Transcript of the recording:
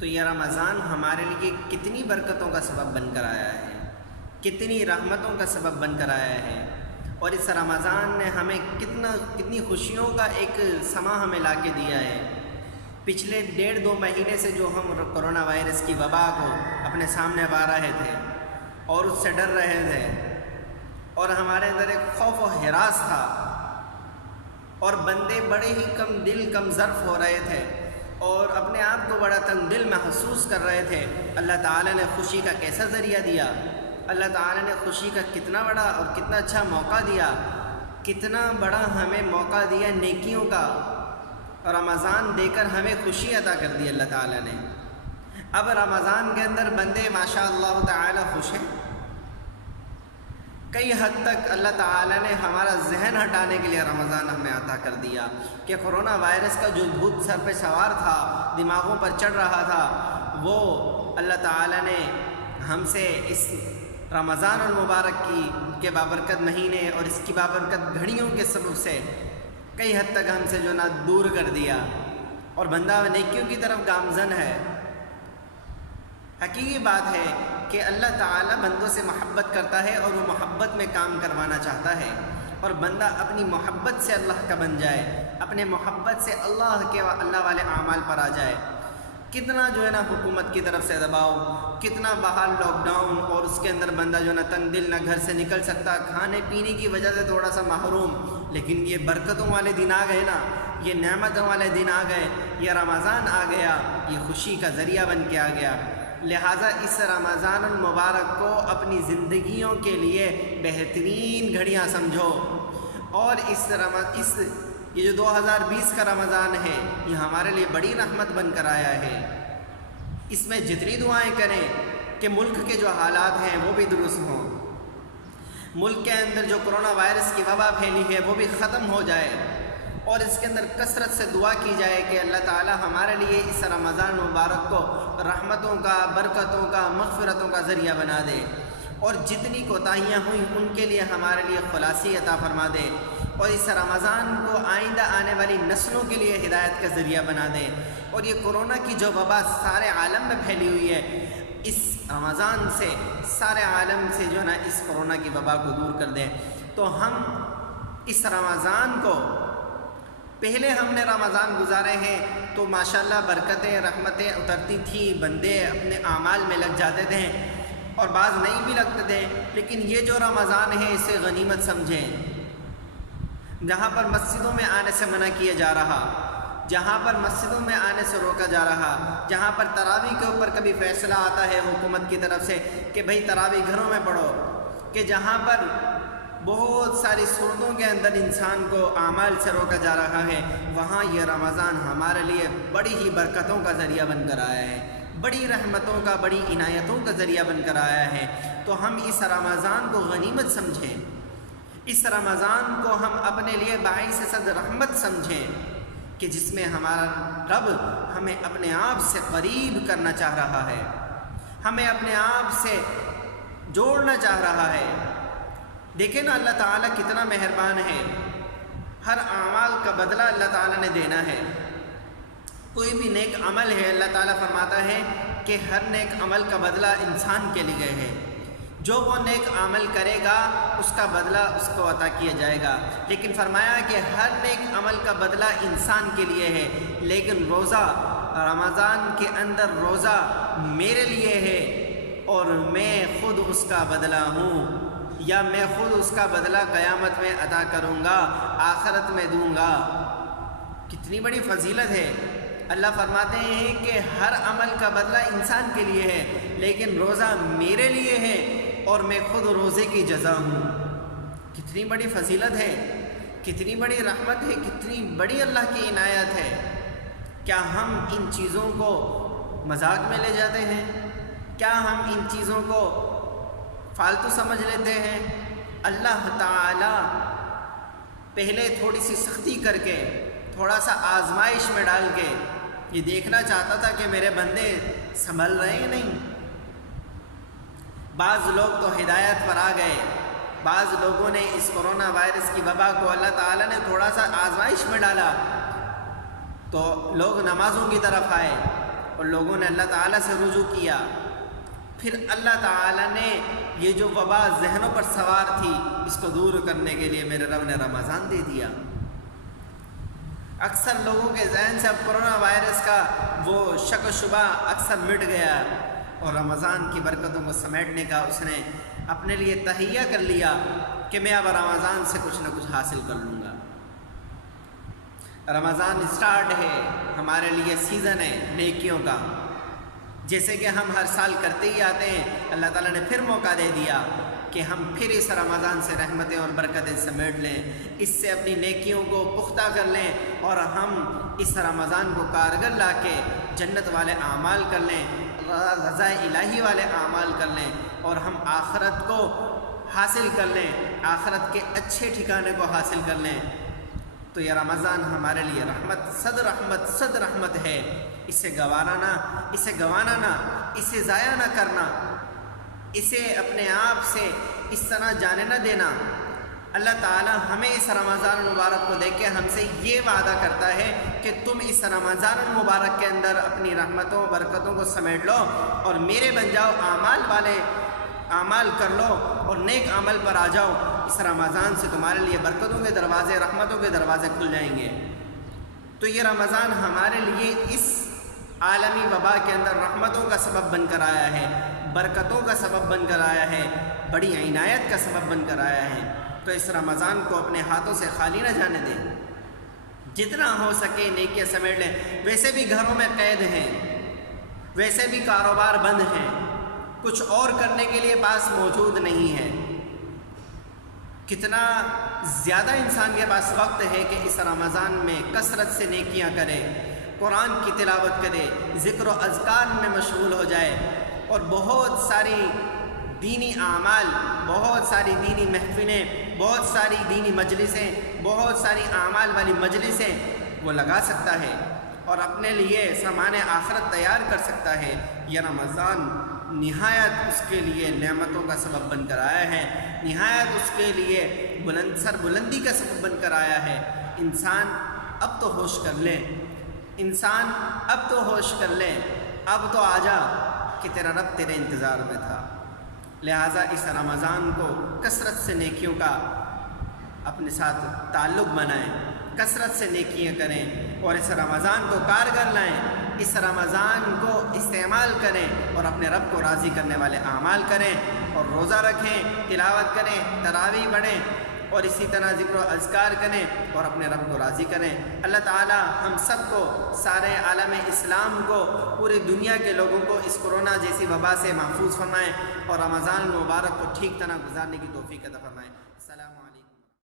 تو یہ رمضان ہمارے لیے کتنی برکتوں کا سبب بن کر آیا ہے، کتنی رحمتوں کا سبب بن کر آیا ہے، اور اس رمضان نے ہمیں کتنی خوشیوں کا ایک سما ہمیں لا کے دیا ہے۔ پچھلے 1.5-2 مہینے سے جو ہم کرونا وائرس کی وبا کو اپنے سامنے پا رہے تھے اور اس سے ڈر رہے تھے، اور ہمارے اندر ایک خوف و ہراس تھا، اور بندے بڑے ہی کم ظرف ہو رہے تھے اور اپنے آپ کو بڑا تنگ دل محسوس کر رہے تھے۔ اللہ تعالیٰ نے خوشی کا کیسا ذریعہ دیا، اللہ تعالیٰ نے خوشی کا کتنا بڑا اور کتنا اچھا موقع دیا، کتنا بڑا ہمیں موقع دیا نیکیوں کا، رمضان دے کر ہمیں خوشی عطا کر دی اللہ تعالیٰ نے۔ اب رمضان کے اندر بندے ماشاء اللہ تعالیٰ خوش ہیں۔ کئی حد تک اللہ تعالیٰ نے ہمارا ذہن ہٹانے کے لیے رمضان ہمیں عطا کر دیا کہ کرونا وائرس کا جو بھوت سر پہ سوار تھا، دماغوں پر چڑھ رہا تھا، وہ اللہ تعالیٰ نے ہم سے اس رمضان المبارک کے بابرکت مہینے اور اس کی بابرکت گھڑیوں کے سبب سے کئی حد تک ہم سے جو نا دور کر دیا، اور بندہ نیکیوں کی طرف گامزن ہے۔ حقیقی بات ہے کہ اللہ تعالیٰ بندوں سے محبت کرتا ہے اور وہ محبت میں کام کروانا چاہتا ہے، اور بندہ اپنی محبت سے اللہ کا بن جائے، اپنے محبت سے اللہ والے اعمال پر آ جائے۔ کتنا جو ہے نا حکومت کی طرف سے دباؤ، کتنا باہر لاک ڈاؤن، اور اس کے اندر بندہ جو ہے نا تنگ دل، نہ گھر سے نکل سکتا، کھانے پینے کی وجہ سے تھوڑا سا محروم، لیکن یہ برکتوں والے دن آ گئے نا، یہ نعمتوں والے دن آ گئے، یہ رمضان آ گیا، یہ خوشی کا ذریعہ بن کے آ گیا۔ لہٰذا اس رمضان المبارک کو اپنی زندگیوں کے لیے بہترین گھڑیاں سمجھو، اور یہ جو 2020 کا رمضان ہے یہ ہمارے لیے بڑی رحمت بن کر آیا ہے۔ اس میں جتنی دعائیں کریں کہ ملک کے جو حالات ہیں وہ بھی درست ہوں، ملک کے اندر جو کرونا وائرس کی وبا پھیلی ہے وہ بھی ختم ہو جائے، اور اس کے اندر کثرت سے دعا کی جائے کہ اللہ تعالی ہمارے لیے اس رمضان مبارک کو رحمتوں کا، برکتوں کا، مغفرتوں کا ذریعہ بنا دے، اور جتنی کوتاہیاں ہوئیں ان کے لیے ہمارے لیے خلاصی عطا فرما دے، اور اس رمضان کو آئندہ آنے والی نسلوں کے لیے ہدایت کا ذریعہ بنا دے، اور یہ کورونا کی جو وبا سارے عالم میں پھیلی ہوئی ہے، اس رمضان سے سارے عالم سے جو ہے نا اس کورونا کی وبا کو دور کر دیں۔ تو ہم اس رمضان کو، پہلے ہم نے رمضان گزارے ہیں تو ماشاءاللہ برکتیں، رحمتیں اترتی تھیں، بندے اپنے اعمال میں لگ جاتے تھے، اور بعض نہیں بھی لگتے تھے، لیکن یہ جو رمضان ہے اسے غنیمت سمجھیں۔ جہاں پر مسجدوں میں آنے سے منع کیا جا رہا، جہاں پر مسجدوں میں آنے سے روکا جا رہا، جہاں پر تراویح کے اوپر کبھی فیصلہ آتا ہے حکومت کی طرف سے کہ بھئی تراویح گھروں میں پڑھو، کہ جہاں پر بہت ساری صورتوں کے اندر انسان کو اعمال سے روکا جا رہا ہے، وہاں یہ رمضان ہمارے لیے بڑی ہی برکتوں کا ذریعہ بن کر آیا ہے، بڑی رحمتوں کا، بڑی عنایتوں کا ذریعہ بن کر آیا ہے۔ تو ہم اس رمضان کو غنیمت سمجھیں، اس رمضان کو ہم اپنے لیے باعث صد رحمت سمجھیں، کہ جس میں ہمارا رب ہمیں اپنے آپ سے قریب کرنا چاہ رہا ہے، ہمیں اپنے آپ سے جوڑنا چاہ رہا ہے۔ دیکھیں نا اللہ تعالیٰ کتنا مہربان ہے، ہر اعمال کا بدلہ اللہ تعالیٰ نے دینا ہے۔ کوئی بھی نیک عمل ہے، اللہ تعالیٰ فرماتا ہے کہ ہر نیک عمل کا بدلہ انسان کے لیے ہے، جو وہ نیک عمل کرے گا اس کا بدلہ اس کو عطا کیا جائے گا، لیکن فرمایا کہ ہر نیک عمل کا بدلہ انسان کے لیے ہے، لیکن روزہ رمضان کے اندر روزہ میرے لیے ہے، اور میں خود اس کا بدلہ ہوں، یا میں خود اس کا بدلہ قیامت میں عطا کروں گا، آخرت میں دوں گا۔ کتنی بڑی فضیلت ہے۔ اللہ فرماتے ہیں کہ ہر عمل کا بدلہ انسان کے لیے ہے، لیکن روزہ میرے لیے ہے اور میں خود روزے کی جزا ہوں۔ کتنی بڑی فضیلت ہے، کتنی بڑی رحمت ہے، کتنی بڑی اللہ کی عنایت ہے۔ کیا ہم ان چیزوں کو مذاق میں لے جاتے ہیں؟ کیا ہم ان چیزوں کو فالتو سمجھ لیتے ہیں؟ اللہ تعالی پہلے تھوڑی سی سختی کر کے، تھوڑا سا آزمائش میں ڈال کے یہ دیکھنا چاہتا تھا کہ میرے بندے سنبھل رہے ہیں نہیں۔ بعض لوگ تو ہدایت پر آ گئے، بعض لوگوں نے اس کرونا وائرس کی وبا کو اللہ تعالیٰ نے تھوڑا سا آزمائش میں ڈالا، تو لوگ نمازوں کی طرف آئے، اور لوگوں نے اللہ تعالیٰ سے رجوع کیا، پھر اللہ تعالیٰ نے یہ جو وبا ذہنوں پر سوار تھی اس کو دور کرنے کے لیے میرے رب نے رمضان دے دیا۔ اکثر لوگوں کے ذہن سے اب کرونا وائرس کا وہ شک و شبہ اکثر مٹ گیا، اور رمضان کی برکتوں کو سمیٹنے کا اس نے اپنے لیے تہیہ کر لیا کہ میں اب رمضان سے کچھ نہ کچھ حاصل کر لوں گا۔ رمضان اسٹارٹ ہے، ہمارے لیے سیزن ہے نیکیوں کا، جیسے کہ ہم ہر سال کرتے ہی آتے ہیں۔ اللہ تعالیٰ نے پھر موقع دے دیا کہ ہم پھر اس رمضان سے رحمتیں اور برکتیں سمیٹ لیں، اس سے اپنی نیکیوں کو پختہ کر لیں، اور ہم اس رمضان کو کارگر لا کے جنت والے اعمال کر لیں، رضا الہی والے اعمال کر لیں، اور ہم آخرت کو حاصل کر لیں، آخرت کے اچھے ٹھکانے کو حاصل کر لیں۔ تو یہ رمضان ہمارے لیے صد رحمت ہے، اسے گوانا نہ، اسے ضائع نہ کرنا، اسے اپنے آپ سے اس طرح جانے نہ دینا۔ اللہ تعالیٰ ہمیں اس رمضان المبارک کو دیکھ کے ہم سے یہ وعدہ کرتا ہے کہ تم اس رمضان المبارک کے اندر اپنی رحمتوں برکتوں کو سمیٹ لو اور میرے بن جاؤ، اعمال کر لو اور نیک عمل پر آ جاؤ۔ اس رمضان سے تمہارے لیے برکتوں کے دروازے، رحمتوں کے دروازے کھل جائیں گے۔ تو یہ رمضان ہمارے لیے اس عالمی وبا کے اندر رحمتوں کا سبب بن کر آیا ہے، برکتوں کا سبب بن کر آیا ہے، بڑی عنایت کا سبب بن کر آیا ہے۔ تو اس رمضان کو اپنے ہاتھوں سے خالی نہ جانے دیں، جتنا ہو سکے نیکیاں سمیٹ لیں۔ ویسے بھی گھروں میں قید ہیں، ویسے بھی کاروبار بند ہیں، کچھ اور کرنے کے لیے پاس موجود نہیں ہے۔ کتنا زیادہ انسان کے پاس وقت ہے کہ اس رمضان میں کثرت سے نیکیاں کرے، قرآن کی تلاوت کرے، ذکر و اذکار میں مشغول ہو جائے، اور بہت ساری دینی اعمال، بہت ساری دینی محفلیں، بہت ساری دینی مجلسیں، بہت ساری اعمال والی مجلسیں وہ لگا سکتا ہے اور اپنے لیے سامان آخرت تیار کر سکتا ہے۔ یہ رمضان نہایت اس کے لیے نعمتوں کا سبب بن کر آیا ہے، نہایت اس کے لیے بلندی کا سبب بن کر آیا ہے۔ انسان اب تو ہوش کر لے، انسان اب تو ہوش کر لے، اب تو آ جا کہ تیرا رب تیرے انتظار میں تھا۔ لہٰذا اس رمضان کو کثرت سے نیکیوں کا اپنے ساتھ تعلق بنائیں، کثرت سے نیکیاں کریں اور اس رمضان کو کارگر لائیں، اس رمضان کو استعمال کریں اور اپنے رب کو راضی کرنے والے اعمال کریں، اور روزہ رکھیں، تلاوت کریں، تراویح پڑھیں، اور اسی طرح ذکر و اذکار کریں اور اپنے رب کو راضی کریں۔ اللہ تعالی ہم سب کو، سارے عالم اسلام کو، پوری دنیا کے لوگوں کو اس کرونا جیسی وبا سے محفوظ فرمائیں اور رمضان المبارک کو ٹھیک طرح گزارنے کی توفیق عطا فرمائیں۔ السلام علیکم۔